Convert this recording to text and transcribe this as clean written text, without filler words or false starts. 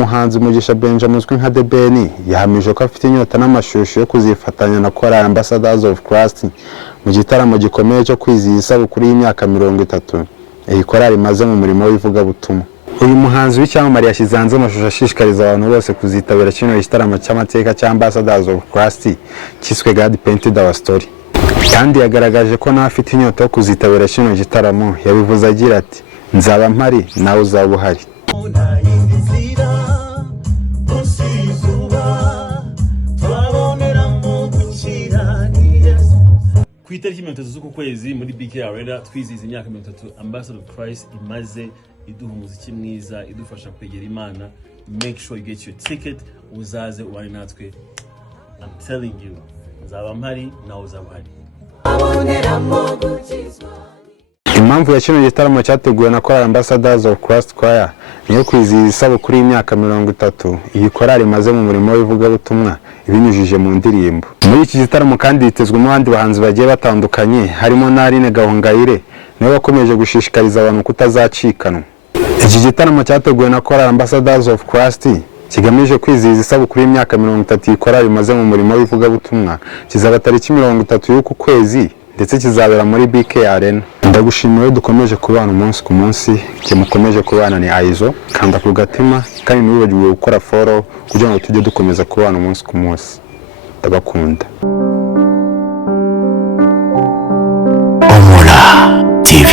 muhanzi Mugisha Benjamin uzwi nka The Ben yahamije ko afite inyota n'amashusho yo kuzifatanya na Choir Ambassadors of Christ mu gitaramo gikomeye cyo kwizihiza isabukuru y'imyaka 30 iyi korali imaze mu murimo w'ivugabutumwa. Uyu muhanzi w'icyamamare yashyize hanze amashusho ashishikariza abantu bose kuzitabira kino gitaramo cy'amateka cya Ambassadors of Christ cyiswe God Painted Our Story, kandi yagaragaje ko nawe afite inyota yo kuzitabira kino gitaramo. Yabivuze agira ati nzaba mpari nawe uzaba uhari. Ku itariki 30 z'uku kwezi muri BK Arena twizihiza imyaka 30 Ambassador of Christ imaze iduha umuziki mwiza, idufasha kwegera Imana. Make sure you get your ticket, uzaze ubane natwe. I'm telling you, nzaba mpari nawe uzaba uhari. Impamvu ya kino gitaramo cyateguwe na Choir Ambassadors of Christ Choir niyo kwizihiza isabukuru y'imyaka 30 iyi korali imaze mu murimo w'ivugabutumwa ibinyujije mu ndirimbo. Muri iki gitaramo kandi hitezwemo abandi bahanzi bagiye batandukanye, harimo na Aline Gahongayire niwe wakomeje gushishikariza abantu kutazacikanwa. Iki gitaramo cyateguwe na Choir Ambassadors of Christ kigamije kwizihiza isabukuru y'imyaka 30 iyi korali imaze mu murimo w'ivugabutumwa. Kizaba tariki 30 y'uku kwezi ndetse kizabera muri BK Arena. Ndagushimiye dukomeje kubana umunsi ku munsi, mukomeje kubana ni Aizo, kanda ku gatima kandi ntiwibagirwe gukora follow kugira ngo tujye dukomeza kubana umunsi ku munsi. Ndabakunda. Omula TV.